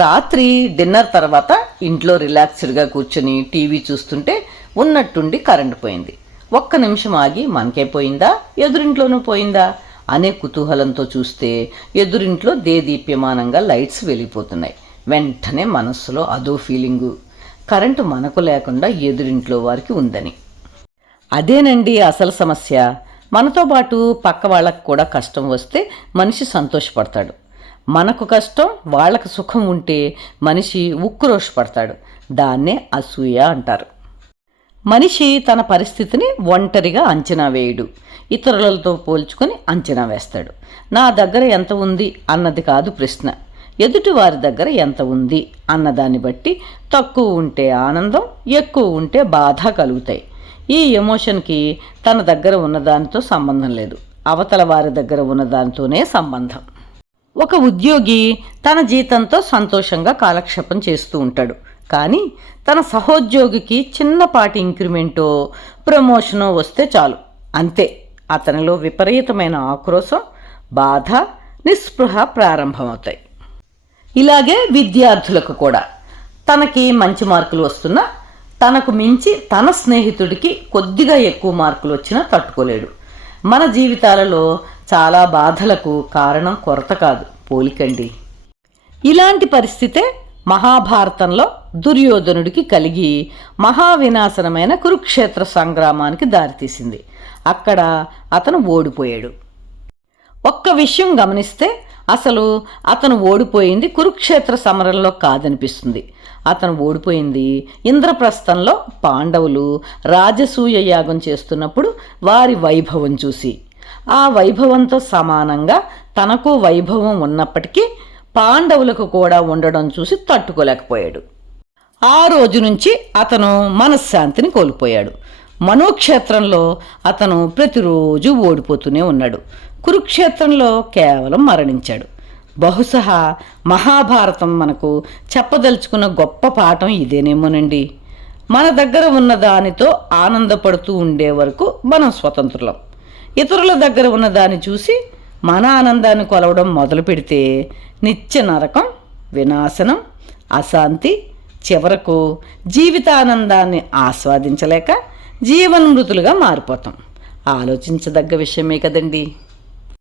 రాత్రి డిన్నర్ తర్వాత ఇంట్లో రిలాక్స్డ్గా కూర్చొని టీవీ చూస్తుంటే ఉన్నట్టుండి కరెంటు పోయింది. ఒక్క నిమిషం ఆగి మనకే పోయిందా, ఎదురింట్లోనూ పోయిందా అనే కుతూహలంతో చూస్తే ఎదురింట్లో దేదీప్యమానంగా లైట్స్ వెలిగిపోతున్నాయి. వెంటనే మనస్సులో అదో ఫీలింగు, కరెంటు మనకు లేకుండా ఎదురింట్లో వారికి ఉందని. అదేనండి అసలు సమస్య. మనతో పాటు పక్క వాళ్ళకు కూడా కష్టం వస్తే మనిషి సంతోషపడతాడు. మనకు కష్టం, వాళ్ళకు సుఖం ఉంటే మనిషి ఉక్రోషపడతాడు. దాన్నే అసూయ అంటారు. మనిషి తన పరిస్థితిని ఒంటరిగా అంచనా వేయడు, ఇతరులతో పోల్చుకొని అంచనా వేస్తాడు. నా దగ్గర ఎంత ఉంది అన్నది కాదు ప్రశ్న, ఎదుటి వారి దగ్గర ఎంత ఉంది అన్నదాన్ని బట్టి తక్కువ ఉంటే ఆనందం, ఎక్కువ ఉంటే బాధ కలుగుతాయి. ఈ ఎమోషన్కి తన దగ్గర ఉన్నదానితో సంబంధం లేదు, అవతల వారి దగ్గర ఉన్నదానితోనే సంబంధం. ఒక ఉద్యోగి తన జీతంతో సంతోషంగా కాలక్షేపం చేస్తూ ఉంటాడు. కానీ తన సహోద్యోగికి చిన్నపాటి ఇంక్రిమెంటో ప్రమోషనో వస్తే చాలు, అంతే అతనిలో విపరీతమైన ఆక్రోశం, బాధ, నిస్పృహ ప్రారంభమవుతాయి. ఇలాగే విద్యార్థులకు కూడా తనకి మంచి మార్కులు వస్తున్నా తనకు మించి తన స్నేహితుడికి కొద్దిగా ఎక్కువ మార్కులు వచ్చినా తట్టుకోలేడు. మన జీవితాలలో చాలా బాధలకు కారణం కొరత కాదు, పోలికండి. ఇలాంటి పరిస్థితే మహాభారతంలో దుర్యోధనుడికి కలిగి మహావినాశనమైన కురుక్షేత్ర సంగ్రామానికి దారితీసింది. అక్కడ అతను ఓడిపోయాడు. ఒక్క విషయం గమనిస్తే అసలు అతను ఓడిపోయింది కురుక్షేత్ర సమరంలో కాదనిపిస్తుంది. అతను ఓడిపోయింది ఇంద్రప్రస్థంలో పాండవులు రాజసూయ యాగం చేస్తున్నప్పుడు వారి వైభవం చూసి. ఆ వైభవంతో సమానంగా తనకు వైభవం ఉన్నప్పటికీ పాండవులకు కూడా ఉండడం చూసి తట్టుకోలేకపోయాడు. ఆ రోజు నుంచి అతను మనశ్శాంతిని కోల్పోయాడు. మనోక్షేత్రంలో అతను ప్రతిరోజు ఓడిపోతూనే ఉన్నాడు. కురుక్షేత్రంలో కేవలం మరణించాడు. బహుశా మహాభారతం మనకు చెప్పదలుచుకున్న గొప్ప పాఠం ఇదేనేమోనండి. మన దగ్గర ఉన్న దానితో ఆనందపడుతూ ఉండే వరకు మనం స్వతంత్రులం. ఇతరుల దగ్గర ఉన్న దాన్ని చూసి మన ఆనందాన్ని కొలవడం మొదలు పెడితే నిత్య నరకం, వినాశనం, అశాంతి, చివరకు జీవితానందాన్ని ఆస్వాదించలేక జీవన్మృతులుగా మారిపోతాం. ఆలోచించదగ్గ విషయమే కదండి.